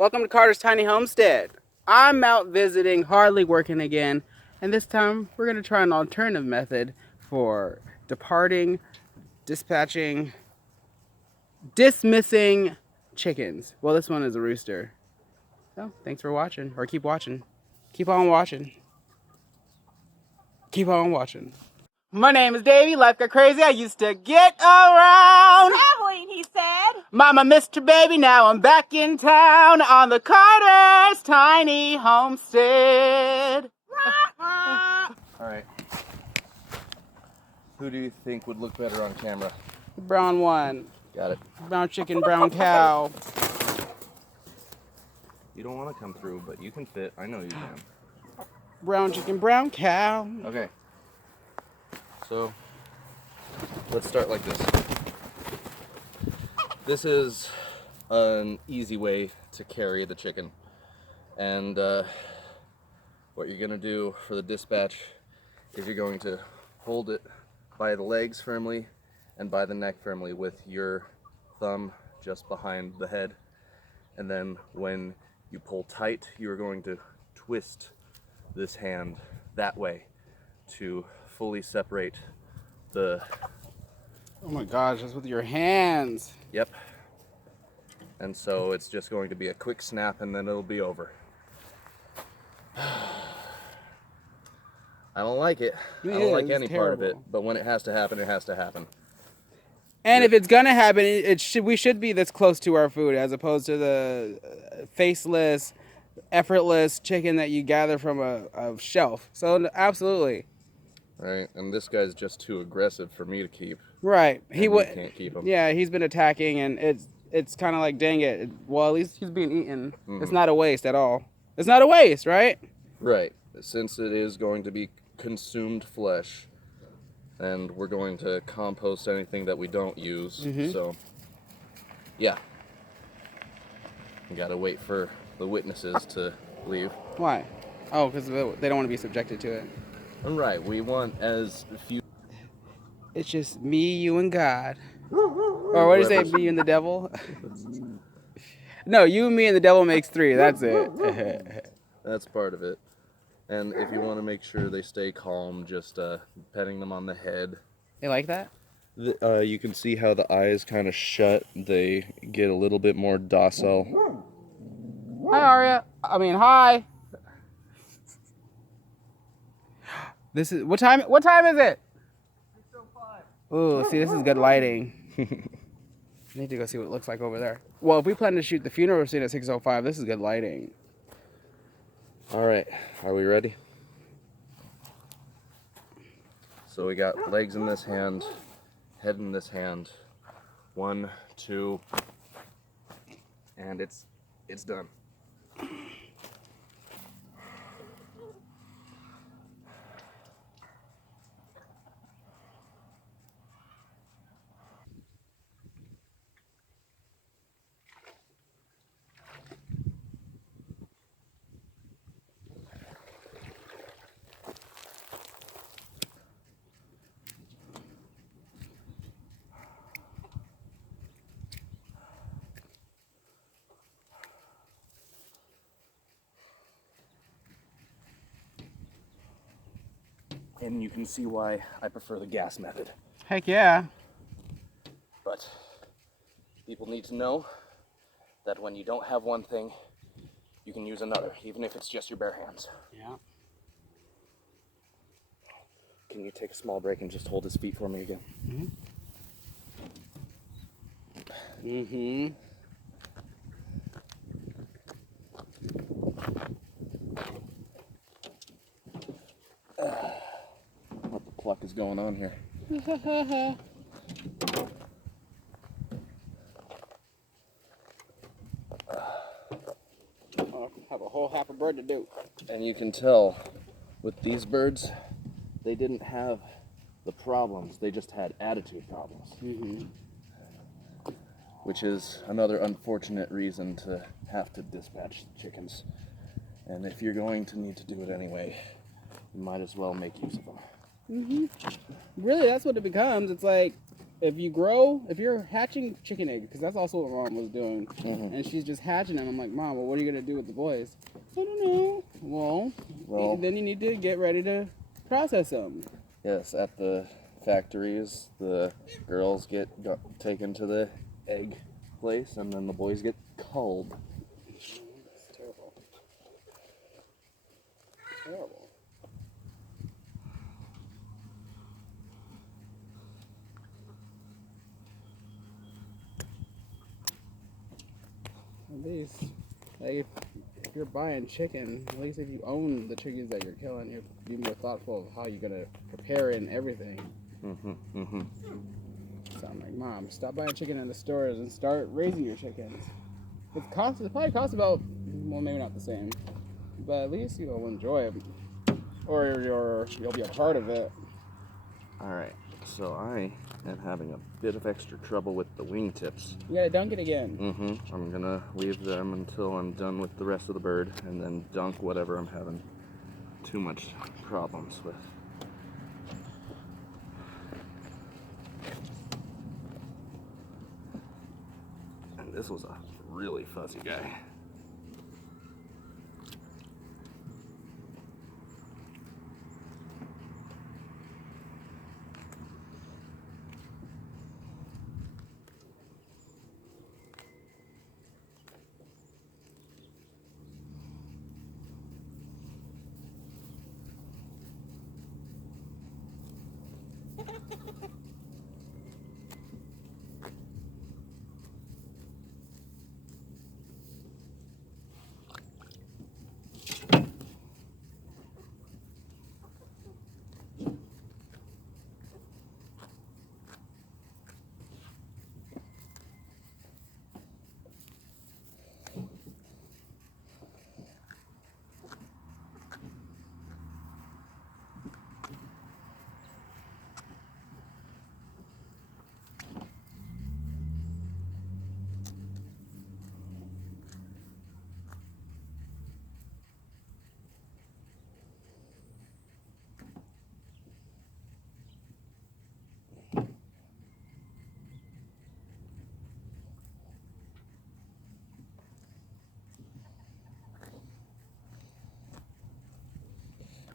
Welcome to Carter's Tiny Homestead. I'm out visiting, hardly working again, and this time we're going to try an alternative method for departing, dispatching, dismissing chickens. Well, this one is a rooster. So, thanks for watching, or keep watching. Keep on watching. Keep on watching. My name is Davey. Life got crazy. I used to get around. Traveling, he said. Mama missed her baby. Now I'm back in town on the Carter's Tiny Homestead. Alright. Who do you think would look better on camera? Brown one. Got it. Brown chicken, brown cow. You don't want to come through, but you can fit. I know you can. Brown chicken, brown cow. Okay. So, let's start like this. This is an easy way to carry the chicken. And what you're going to do for the dispatch is you're going to hold it by the legs firmly and by the neck firmly with your thumb just behind the head. And then when you pull tight, you're going to twist this hand that way to fully separate the... Oh my gosh, that's with your hands. Yep. And so it's just going to be a quick snap and then it'll be over. I don't like it. I don't like any part of it, but when it has to happen, it has to happen. And if it's gonna happen, we should be this close to our food as opposed to the faceless, effortless chicken that you gather from a shelf. So absolutely. Right, and this guy's just too aggressive for me to keep. Right. He can't keep him. Yeah, he's been attacking, and it's kind of like, dang it. Well, at least he's being eaten. Mm-hmm. It's not a waste at all. It's not a waste, right? Right. Since it is going to be consumed flesh, and we're going to compost anything that we don't use. Mm-hmm. So, yeah. We gotta wait for the witnesses to leave. Why? Oh, because they don't want to be subjected to it. Right. We want as few. It's just me, you, and God. Or what do you say, me and the devil? No, you, me, and the devil makes three. That's it. That's part of it. And if you want to make sure they stay calm, just petting them on the head. They like that? You can see how the eyes kind of shut. They get a little bit more docile. Hi, Aria. Hi. This is what time? What time is it? 6:05. Ooh, see, this is good lighting. I need to go see what it looks like over there. Well, if we plan to shoot the funeral scene at 6:05, this is good lighting. All right, are we ready? So we got legs in this hand, head in this hand. 1, 2, and it's done. And you can see why I prefer the gas method. Heck yeah. But people need to know that when you don't have one thing, you can use another, even if it's just your bare hands. Yeah. Can you take a small break and just hold his feet for me again? Mm-hmm. Mm-hmm. What the pluck is going on here? I'll have a whole half a bird to do. And you can tell with these birds, they didn't have the problems, they just had attitude problems. Mm-hmm. Which is another unfortunate reason to have to dispatch chickens. And if you're going to need to do it anyway, you might as well make use of them. Mm-hmm. Really, that's what it becomes. It's like if you're hatching chicken eggs, because that's also what Mom was doing, and she's just hatching them. I'm like, Mom, well, what are you gonna do with the boys? I don't know. Well, then you need to get ready to process them. Yes, at the factories, the girls get taken to the egg place, and then the boys get culled. It's terrible. Terrible. At least, like, if you're buying chicken, at least if you own the chickens that you're killing, you'd be more thoughtful of how you're gonna prepare it and everything. So I'm like, Mom, stop buying chicken in the stores and start raising your chickens. It probably costs about, well, maybe not the same, but at least you'll enjoy it, or you'll be a part of it. All right, so I am having a bit of extra trouble with the wingtips. You gotta dunk it again. I'm gonna leave them until I'm done with the rest of the bird, and then dunk whatever I'm having too much problems with. And this was a really fuzzy guy.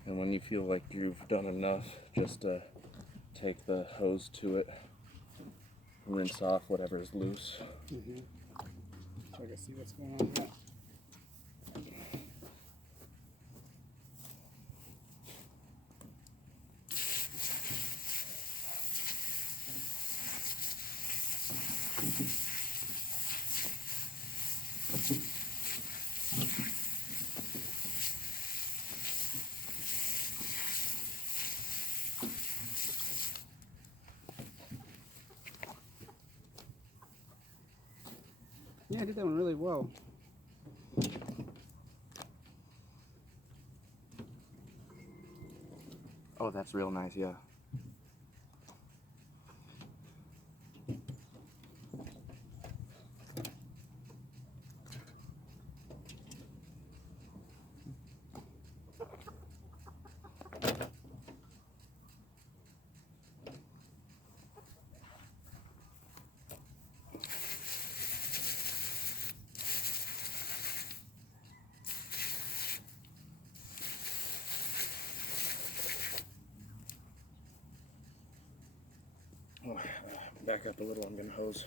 And when you feel like you've done enough, just take the hose to it, rinse off whatever is loose. So I can see what's going on here. Yeah, I did that one really well. Oh, that's real nice, yeah. Oh, back up a little, I'm gonna hose.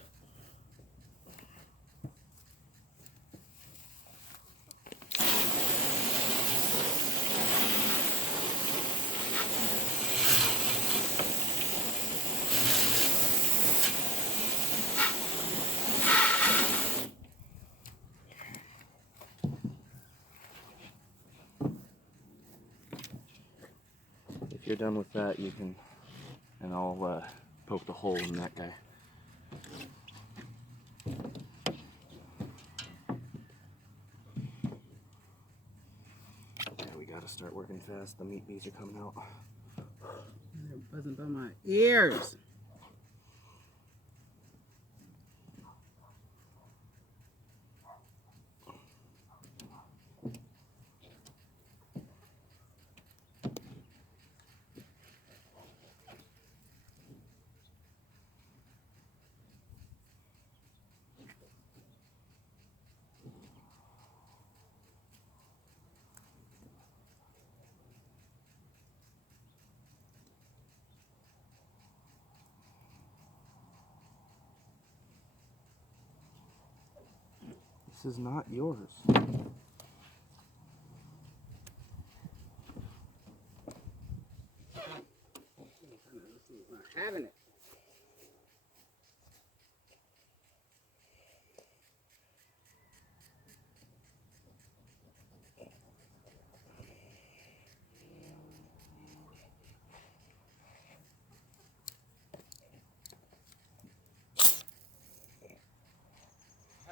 If you're done with that, you can, and I'll poke the hole in that guy. Okay, we gotta start working fast. The meat beads are coming out. They're buzzing by my ears. is not yours. Having it.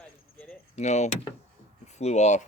Did you get it? No, it flew off.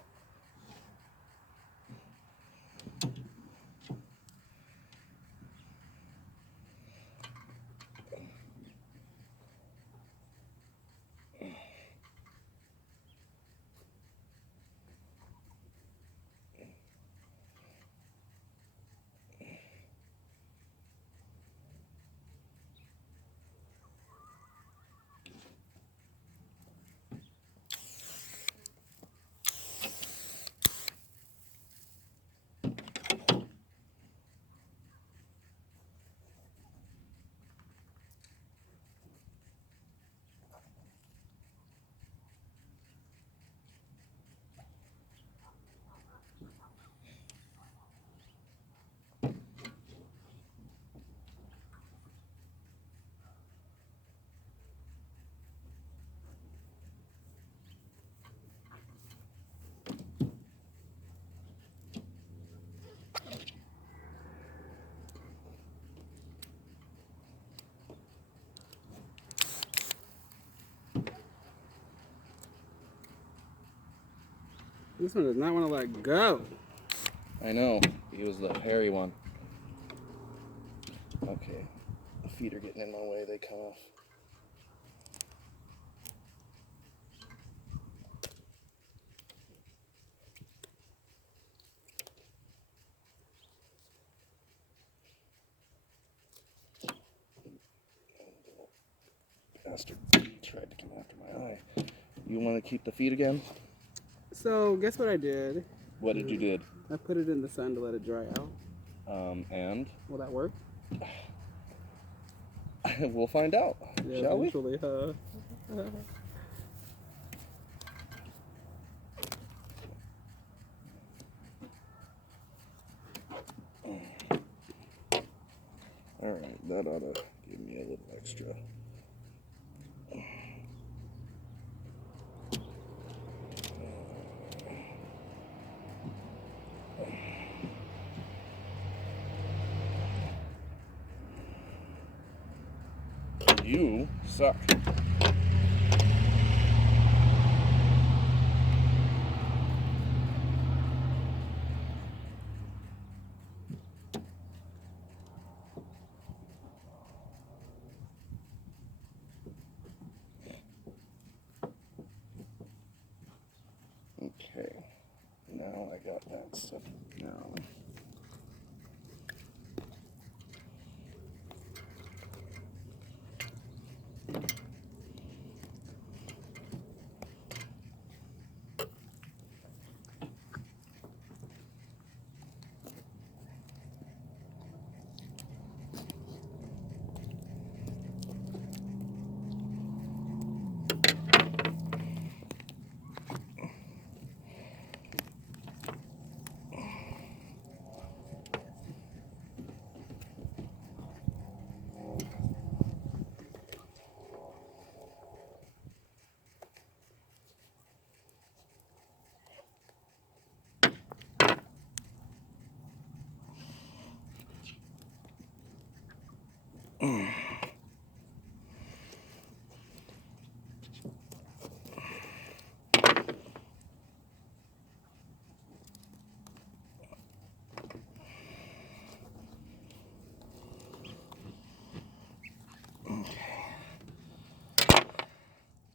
This one does not want to let go. I know. He was the hairy one. Okay. The feet are getting in my way. They come off. Bastard tried to come after my eye. You want to keep the feet again? So, guess what I did? What did you do? I put it in the sun to let it dry out. And? Will that work? We'll find out, Yeah, shall we? eventually, Alright, that ought to give me a little extra. You suck. Okay, now I got that stuff now.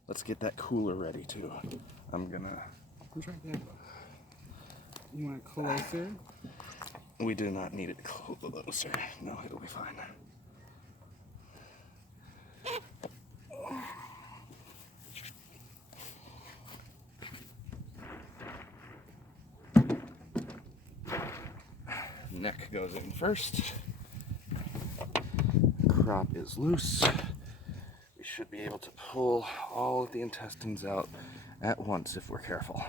Let's get that cooler ready too. I'm gonna. It's right there. You want it closer? We do not need it closer. No, it'll be fine. Neck goes in first. Crop is loose. We should be able to pull all of the intestines out at once if we're careful.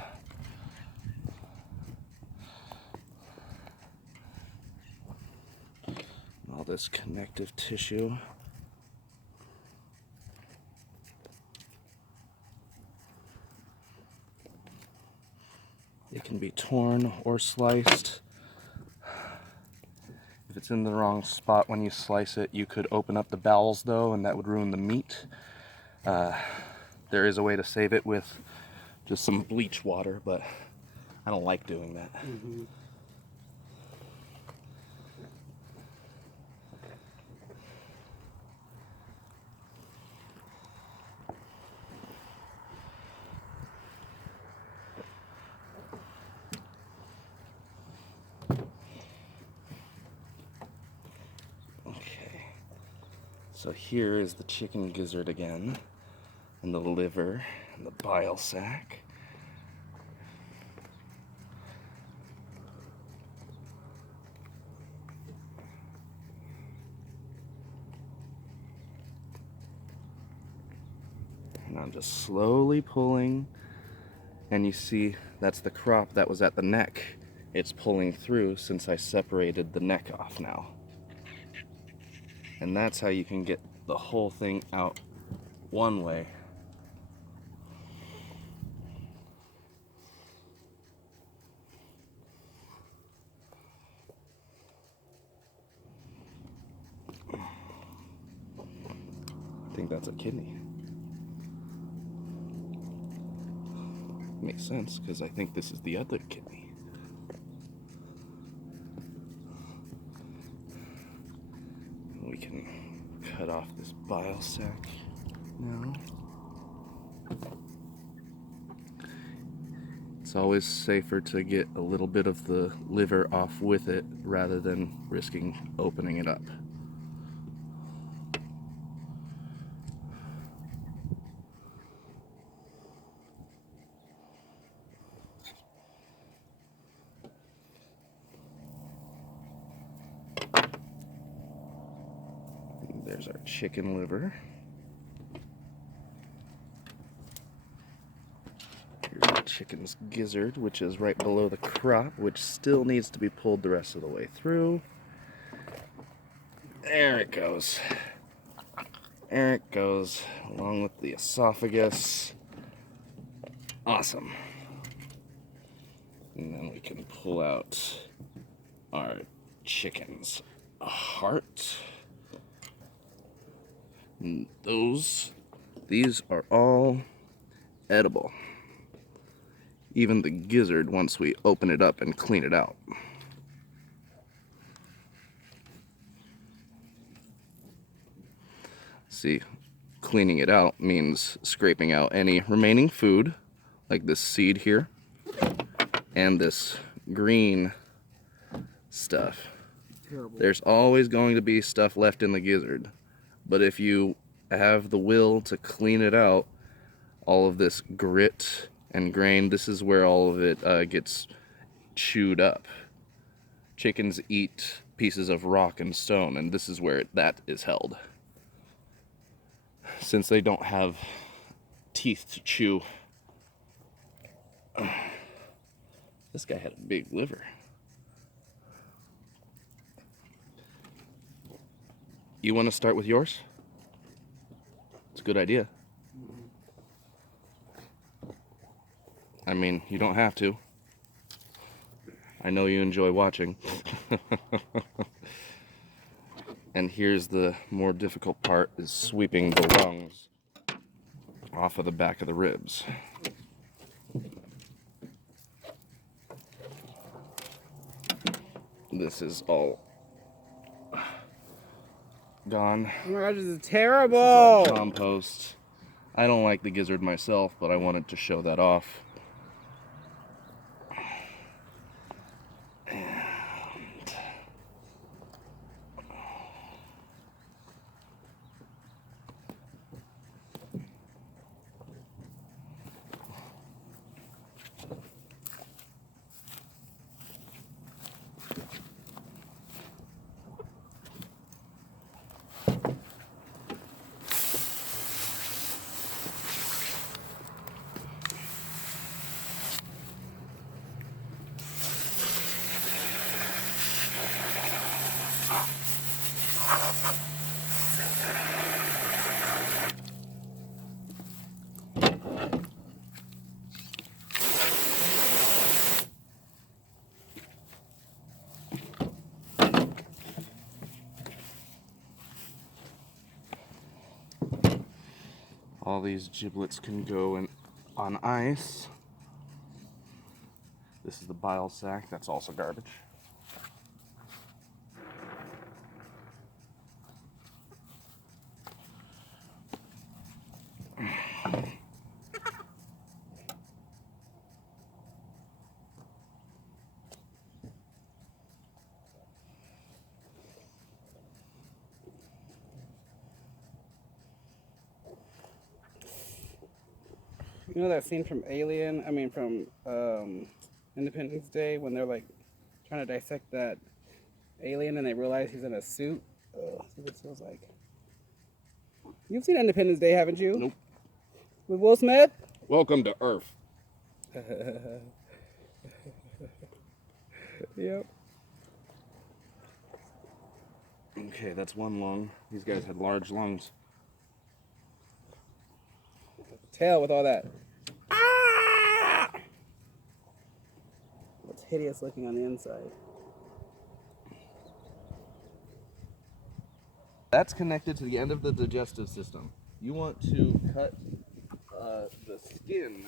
All this connective tissue. It can be torn or sliced. If it's in the wrong spot when you slice it, you could open up the bowels though, and that would ruin the meat. There is a way to save it with just some bleach water, but I don't like doing that. Mm-hmm. So here is the chicken gizzard again, and the liver, and the bile sac. And I'm just slowly pulling, and you see that's the crop that was at the neck. It's pulling through since I separated the neck off now. And that's how you can get the whole thing out one way. I think that's a kidney. Makes sense, because I think this is the other kidney. We can cut off this bile sac now. It's always safer to get a little bit of the liver off with it rather than risking opening it up. There's our chicken liver. Here's the chicken's gizzard, which is right below the crop, which still needs to be pulled the rest of the way through. There it goes. There it goes, along with the esophagus. Awesome. And then we can pull out our chicken's heart. And these are all edible. Even the gizzard once we open it up and clean it out. See, cleaning it out means scraping out any remaining food, like this seed here, and this green stuff. Terrible. There's always going to be stuff left in the gizzard. But if you have the will to clean it out, all of this grit and grain, this is where all of it gets chewed up. Chickens eat pieces of rock and stone, and this is where that is held. Since they don't have teeth to chew. This guy had a big liver. You want to start with yours? It's a good idea. I mean, you don't have to. I know you enjoy watching. And here's the more difficult part, is sweeping the lungs off of the back of the ribs. This is all gone. Oh my gosh, this is This terrible. is all compost. I don't like the gizzard myself, but I wanted to show that off. All these giblets can go in on ice. This is the bile sac. That's also garbage. You know that scene from from Independence Day when they're like trying to dissect that alien and they realize he's in a suit? Ugh, see what it feels like. You've seen Independence Day, haven't you? Nope. With Will Smith? Welcome to Earth. Yep. Okay, that's one lung. These guys had large lungs. Tail with all that. Ah! It's hideous looking on the inside. That's connected to the end of the digestive system. You want to cut the skin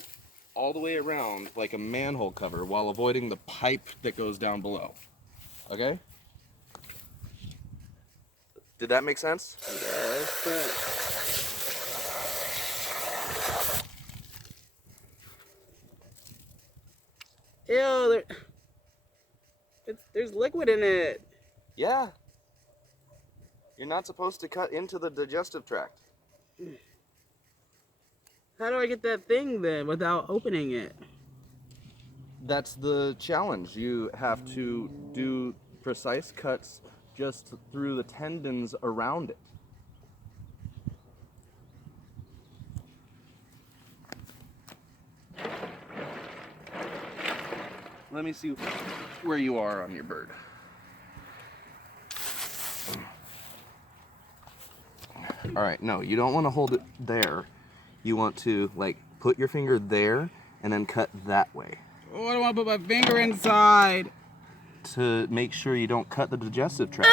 all the way around like a manhole cover while avoiding the pipe that goes down below. Okay? Did that make sense? Yes. Ew, there's liquid in it. Yeah. You're not supposed to cut into the digestive tract. How do I get that thing then without opening it? That's the challenge. You have to do precise cuts just through the tendons around it. Let me see where you are on your bird. All right, no, you don't want to hold it there. You want to like put your finger there and then cut that way. Oh, I don't want to put my finger inside. To make sure you don't cut the digestive tract.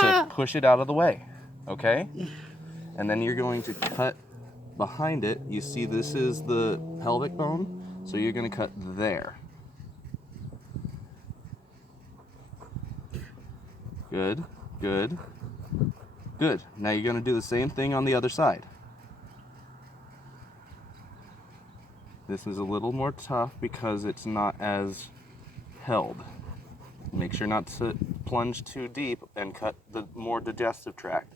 To push it out of the way, okay? And then you're going to cut behind it. You see this is the pelvic bone, so you're going to cut there. Good, good, good. Now you're going to do the same thing on the other side. This is a little more tough because it's not as held. Make sure not to plunge too deep and cut the more digestive tract.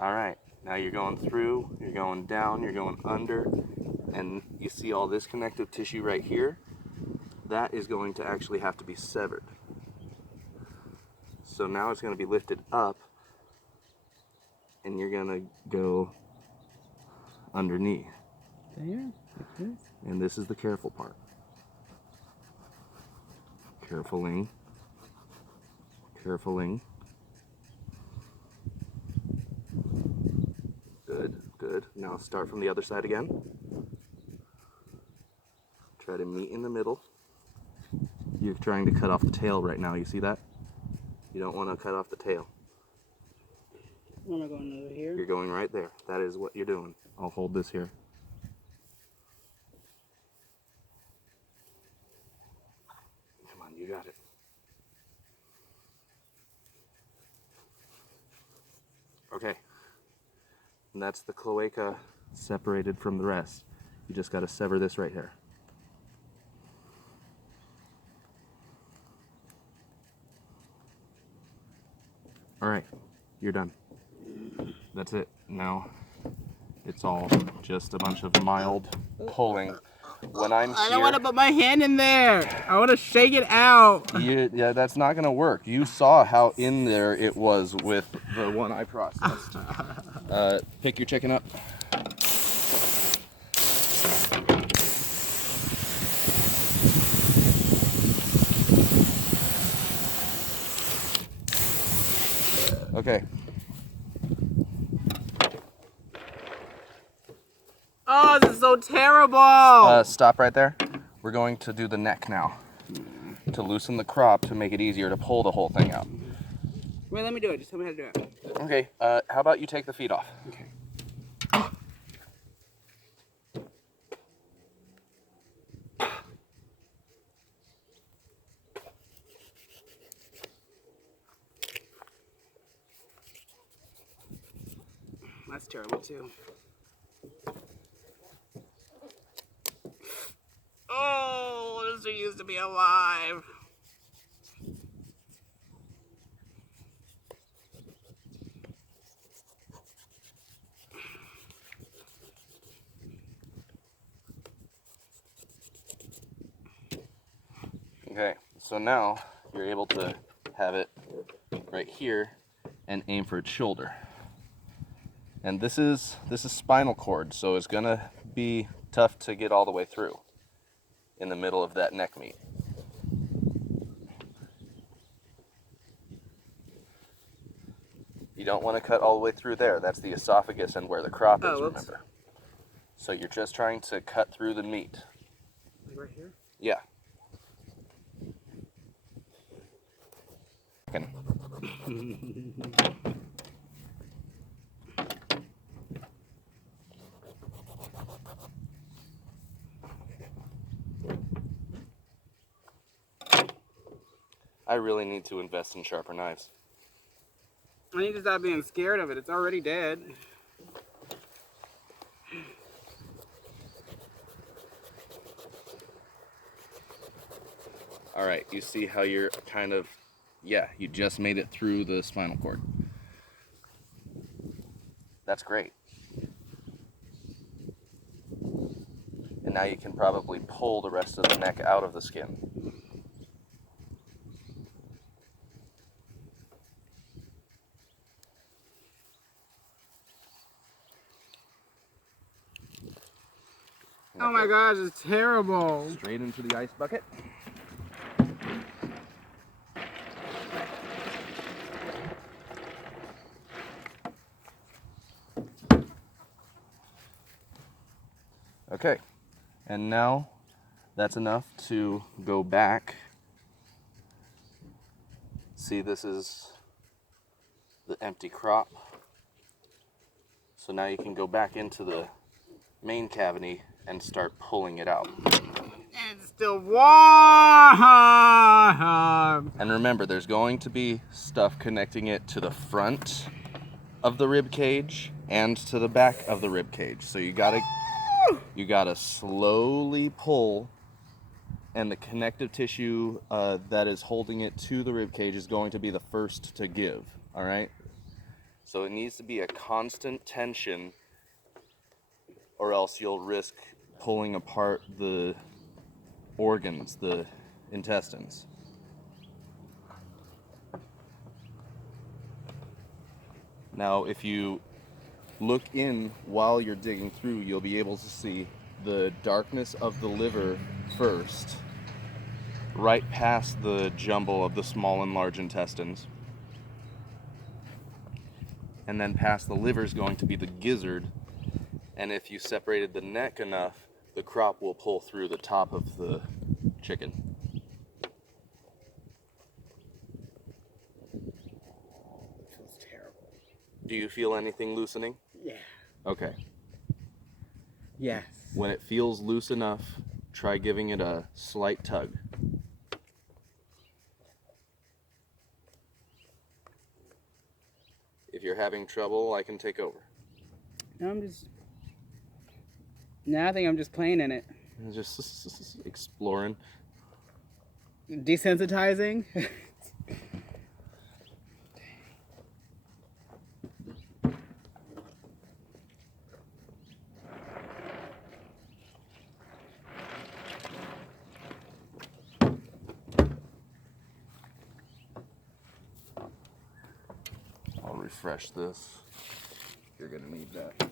All right, now you're going through, you're going down, you're going under, and you see all this connective tissue right here? That is going to actually have to be severed. So now it's going to be lifted up, and you're going to go underneath. There, like this. And this is the careful part. Carefuling. Carefuling. Good, good. Now start from the other side again. Try to meet in the middle. You're trying to cut off the tail right now, you see that? You don't want to cut off the tail. Where am I going over here? You're going right there. That is what you're doing. I'll hold this here. Come on, you got it. Okay. And that's the cloaca separated from the rest. You just got to sever this right here. All right, you're done. That's it. Now it's all just a bunch of mild pulling. When I'm here, I don't want to put my hand in there. I want to shake it out. Yeah, that's not gonna work. You saw how in there it was with the one I processed. Pick your chicken up. Okay. Oh, this is so terrible. Stop right there. We're going to do the neck now. To loosen the crop to make it easier to pull the whole thing out. Wait, let me do it. Just tell me how to do it. Okay, how about you take the feet off? Okay. That's terrible too. Oh, this used to be alive. Okay, so now you're able to have it right here and aim for its shoulder. And this is spinal cord, so it's gonna be tough to get all the way through in the middle of that neck meat. You don't want to cut all the way through there. That's the esophagus and where the crop is, remember. So you're just trying to cut through the meat. Like right here? Yeah. I really need to invest in sharper knives. I need to stop being scared of it. It's already dead. All right, you see how you're kind of, yeah, you just made it through the spinal cord. That's great. And now you can probably pull the rest of the neck out of the skin. Oh my gosh, it's terrible. Straight into the ice bucket. Okay, and now that's enough to go back. See, this is the empty crop. So now you can go back into the main cavity and start pulling it out. It's still warm. And remember, there's going to be stuff connecting it to the front of the rib cage and to the back of the rib cage. So you gotta slowly pull, and the connective tissue that is holding it to the rib cage is going to be the first to give. All right. So it needs to be a constant tension, or else you'll risk pulling apart the organs, the intestines. Now, if you look in while you're digging through, you'll be able to see the darkness of the liver first, right past the jumble of the small and large intestines. And then past the liver is going to be the gizzard. And if you separated the neck enough, the crop will pull through the top of the chicken. Feels terrible. Do you feel anything loosening? Yeah. Okay. Yes. When it feels loose enough, try giving it a slight tug. If you're having trouble, I can take over. No, I think I'm just playing in it. Just exploring. Desensitizing. I'll refresh this. You're gonna need that.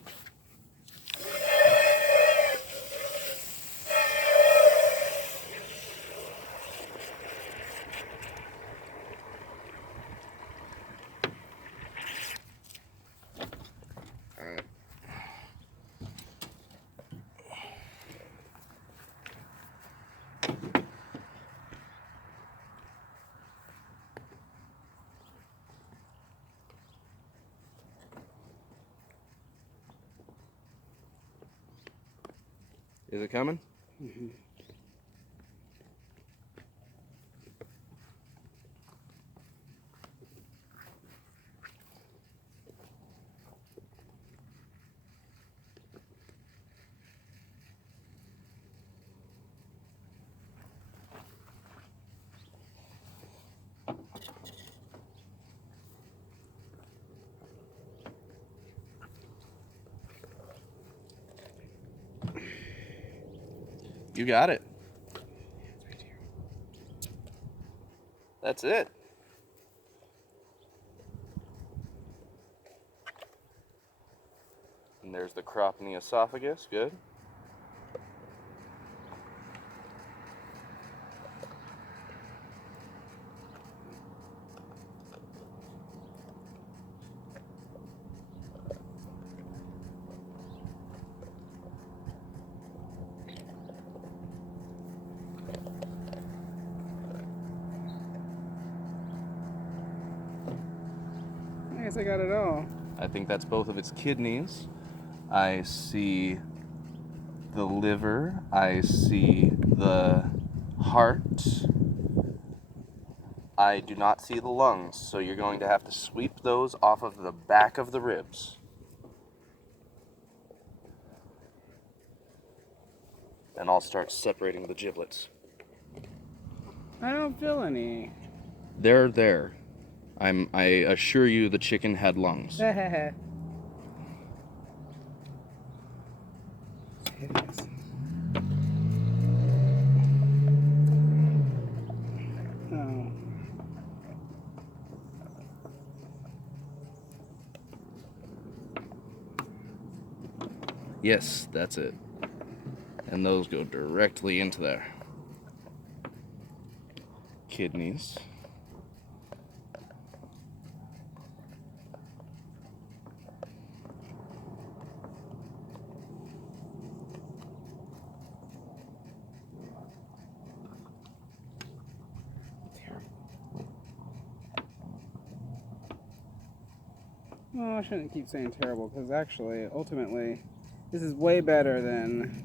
Is it coming? Mm-hmm. You got it. That's it. And there's the crop in the esophagus. Good. I guess I got it all. I think that's both of its kidneys. I see the liver. I see the heart. I do not see the lungs, so you're going to have to sweep those off of the back of the ribs. And I'll start separating the giblets. I don't feel any. They're there. I assure you the chicken had lungs. It is. Oh. Yes, that's it. And those go directly into there. Kidneys. Well, I shouldn't keep saying terrible, because actually, ultimately, this is way better than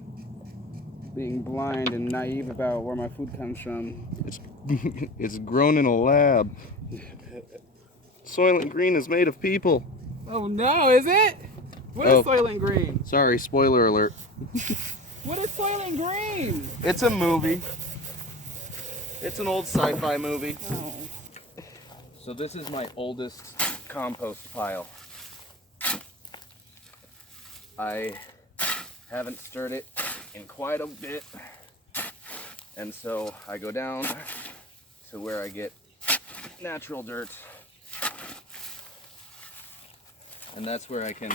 being blind and naive about where my food comes from. It's grown in a lab. Soylent Green is made of people. Oh no, is it? What is Soylent Green? Sorry, spoiler alert. What is Soylent Green? It's a movie. It's an old sci-fi movie. Oh. So this is my oldest compost pile. I haven't stirred it in quite a bit, and so I go down to where I get natural dirt, and that's where I can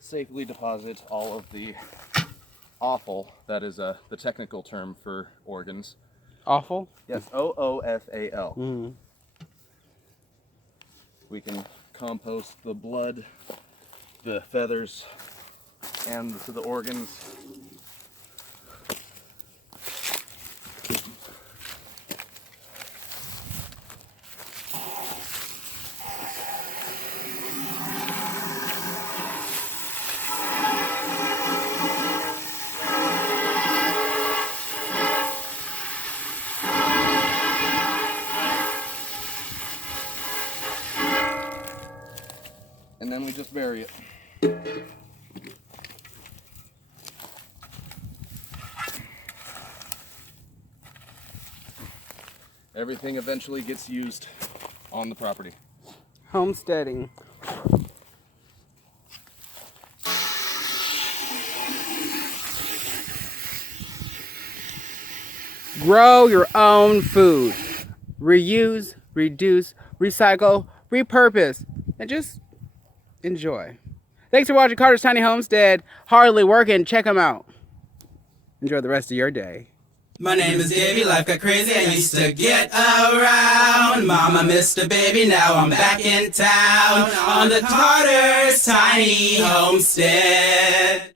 safely deposit all of the offal. That is the technical term for organs. Awful? Yes, OOFAL. Mm. We can compost the blood, the feathers, and the organs. And then we just bury it. Everything eventually gets used on the property. Homesteading. Grow your own food. Reuse, reduce, recycle, repurpose, and just enjoy. Thanks for watching Carter's Tiny Homestead. Hardly working. Check them out. Enjoy the rest of your day. My name is Davey, life got crazy, I used to get around. Mama missed a baby, now I'm back in town on the Carter's Tiny Homestead.